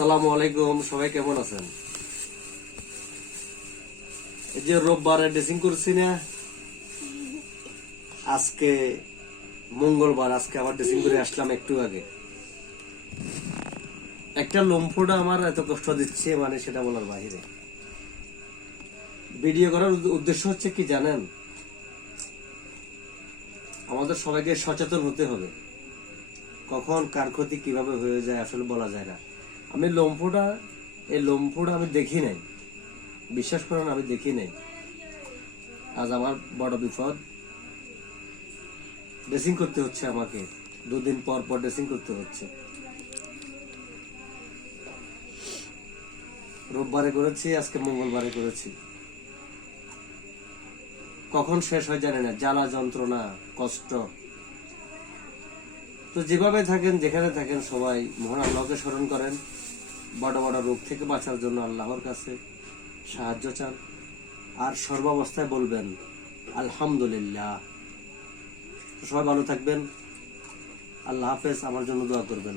আসসালামু আলাইকুম, সবাই কেমন আছেন? এই যে রোববারে ড্রেসিং করছি না, আজকে মঙ্গলবার, আজকে আবার ড্রেসিং করে আসলাম একটু আগে। একটা লম্ফোটা আমার এত কষ্ট দিচ্ছে, মানে সেটা বলার বাহিরে। ভিডিও করার উদ্দেশ্য হচ্ছে কি জানেন, আমাদের সবাইকে সচেতন হতে হবে। কখন কার ক্ষতি কিভাবে হয়ে যায় আসলে বলা যায় না। আমি এই লম্ফোটা আমি দেখি নাই, বিশ্বাস করেন আমি দেখি নাই। আজ আমার বড় বিপদ, ড্রেসিং করতে হচ্ছে আমাকে, 2 দিন পর পর ড্রেসিং করতে হচ্ছে। রোববারে করেছি, আজকে মঙ্গলবারে করেছি। কখন শেষ হয় জানি না, জ্বালা যন্ত্রণা কষ্ট। তো যেভাবে থাকেন, যেখানে থাকেন, সবাই মহান আল্লাহকে স্মরণ করেন। বড় বড় রোগ থেকে বাঁচার জন্য আল্লাহর কাছে সাহায্য চান, আর সর্বাবস্থায় বলবেন আলহামদুলিল্লাহ। সবাই ভালো থাকবেন। আল্লাহ হাফেজ। আমার জন্য দোয়া করবেন।